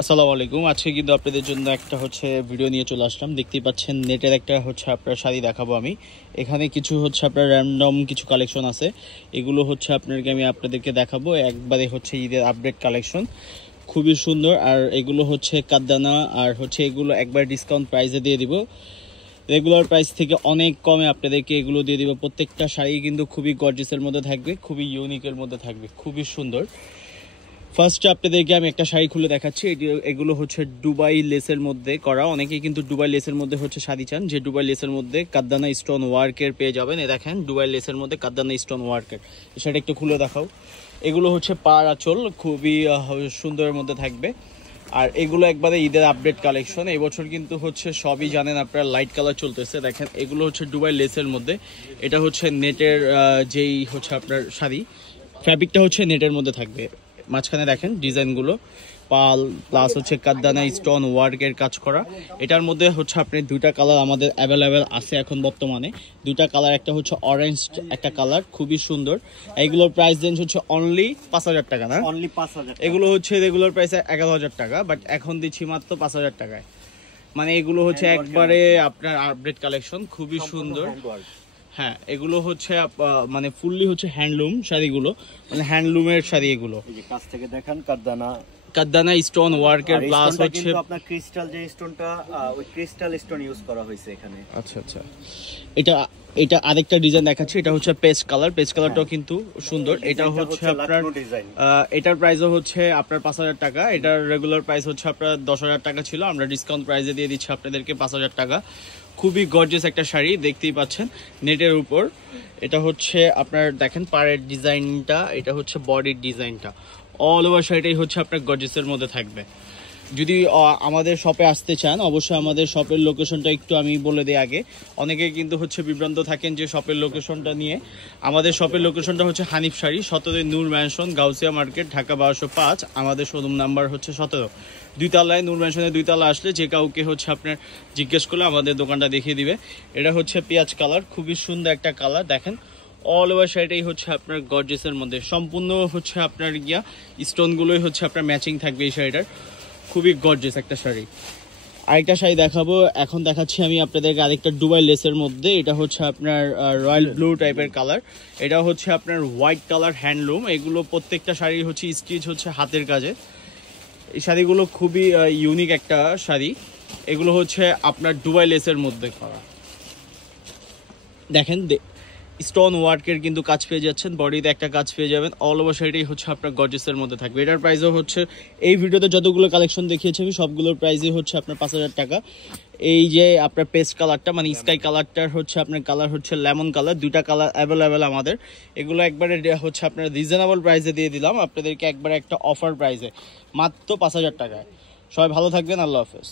আসসালামু আলাইকুম। আজকে কিন্তু আপনাদের জন্য একটা ভিডিও নিয়ে চলে আসলাম। দেখতেই পাচ্ছেন নেটের একটা আপনার শাড়ি দেখাবো আমি। এখানে কিছু আপনার র্যান্ডম কিছু কালেকশন আছে। এগুলো আপনাদেরকে দেখাবো একবারে ঈদের আপডেট কালেকশন। খুবই সুন্দর। আর এগুলো কাদ্দানা আর এগুলো একবার ডিসকাউন্ট প্রাইসে দিয়ে দিব। রেগুলার প্রাইস থেকে অনেক কমে আপনাদেরকে এগুলো দিয়ে দিব। প্রত্যেকটা শাড়ি কিন্তু খুবই গর্জিয়াসের মধ্যে থাকবে, খুবই ইউনিকের মধ্যে থাকবে, খুবই সুন্দর। ফার্স্টে আপনাদেরকে আমি একটা শাড়ি খুলে দেখাচ্ছি। এগুলো দুবাই লেসের মধ্যে করা। অনেকেই কিন্তু দুবাই লেসের মধ্যে শাড়ি চান, যে দুবাই লেসের মধ্যে কাদ্দানা স্টোন ওয়ার্কের পেয়ে যাবেন। এ দেখেন দুবাই লেসের মধ্যে কাদ্দানা স্টোন ওয়ার্কের। সেটা একটু খুলে দেখাও। এগুলো পার আঁচল, খুবই সুন্দরের মধ্যে থাকবে। আর এগুলো একবারে ঈদের আপডেট কালেকশন। এই বছর কিন্তু সবই জানেন আপনারা, লাইট কালার চলতেছে। দেখেন এগুলো দুবাই লেসের মধ্যে। এটা নেটের যেই আপনার শাড়ি, ফ্যাব্রিকটা নেটের মধ্যে থাকবে। মাঝখানে দেখেন ডিজাইনগুলো পাল প্লাস কাদ্দানা স্টোন ওয়ার্কের কাজ করা। এটার মধ্যে আপনি দুইটা কালার আমাদের অ্যাভেলেবেল আছে এখন বর্তমানে। দুইটা কালার, একটা অরেঞ্জ, একটা কালার, খুবই সুন্দর। এইগুলোর প্রাইস রেঞ্জ অনলি 5,000 টাকা না? অনলি 5,000। এগুলো রেগুলার প্রাইসে 11,000 টাকা, বাট এখন দিচ্ছি মাত্র 5,000 টাকায়। মানে এগুলো একবারে আপনার আপডেট কালেকশন, খুবই সুন্দর। হ্যাঁ, এগুলো মানে ফুললি হ্যান্ডলুম শাড়িগুলো, মানে হ্যান্ডলুমের শাড়ি এগুলো। এই যে কাছ থেকে দেখেন কাদ্দানা স্টোন ওয়ার্কের প্লাস কিন্তু আপনার ক্রিস্টাল যে স্টোনটা, ওই ক্রিস্টাল স্টোন ইউজ করা হয়েছে এখানে। আচ্ছা আচ্ছা, এটা আরেকটা ডিজাইন দেখাচ্ছি। এটা পেস্ট কালার। পেস্ট কালারটাও কিন্তু সুন্দর। এটা আপনার এটার প্রাইসও আপনার 5,000 টাকা। এটার রেগুলার প্রাইস আপনার 10,000 টাকা ছিল। আমরা ডিসকাউন্ট প্রাইসে দিয়ে দিচ্ছি আপনাদেরকে 5,000 টাকা। খুবই গর্জিয়াস একটা শাড়ি, দেখতেই পাচ্ছেন নেটের উপর। এটা আপনার দেখেন পাড়ের ডিজাইনটা, এটা বডির ডিজাইনটা, অল ওভার শাড়িটাই আপনার গর্জিয়াসের মধ্যে থাকবে। যদি আমাদের শপে আসতে চান, অবশ্যই আমাদের শপের লোকেশনটা একটু আমি বলে দিই আগে। অনেকে কিন্তু বিভ্রান্ত থাকেন যে শপের লোকেশনটা নিয়ে। আমাদের শপের লোকেশনটা হানিফ শাড়ি, 17 নূর ম্যানশন, গাউসিয়া মার্কেট, ঢাকা 1205। আমাদের শোরুম নাম্বার 17। দুইতলায়, নূর ম্যানশনের দুইতলা আসলে যে কাউকে আপনার জিজ্ঞেস করলে আমাদের দোকানটা দেখিয়ে দিবে। এটা পেঁয়াজ কালার, খুবই সুন্দর একটা কালার। দেখেন অল ওভার শাড়িটাই আপনার গর্জিয়াসের মধ্যে। সম্পূর্ণ আপনার স্টোনগুলোই আপনার ম্যাচিং থাকবে এই শাড়িটার। খুবই গর্জিয়াস একটা শাড়ি। আরেকটা শাড়ি দেখাবো। এখন দেখাচ্ছি আমি আপনাদেরকে আরেকটা দুবাই লেসের মধ্যে। এটা আপনার রয়্যাল ব্লু টাইপের কালার। এটা আপনার হোয়াইট কালার হ্যান্ডলুম। এগুলো প্রত্যেকটা শাড়ি স্টিচ হাতের কাজে। এই শাড়িগুলো খুবই ইউনিক একটা শাড়ি। এগুলো আপনার দুবাই লেসের মধ্যে করা। দেখেন স্টোন ওয়ার্কের কিন্তু কাজ পেয়ে যাচ্ছেন, বডিতে একটা কাজ পেয়ে যাবেন। অল ওভার শাড়িটাই আপনার গর্জিয়াসের মধ্যে থাকবে। এটার প্রাইসও এই ভিডিওতে যতগুলো কালেকশন দেখিয়েছি আমি সবগুলোর প্রাইসই আপনার 5,000 টাকা। এই যে আপনার পেস্ট কালারটা, মানে স্কাই কালারটার আপনার কালার লেমন কালার। দুইটা কালার অ্যাভেলেবেল আমাদের। এগুলো একবারে আপনার রিজনেবল প্রাইসে দিয়ে দিলাম আপনাদেরকে, একবারে একটা অফার প্রাইসে মাত্র 5,000 টাকায়। সবাই ভালো থাকবেন, আল্লাহ হাফেজ।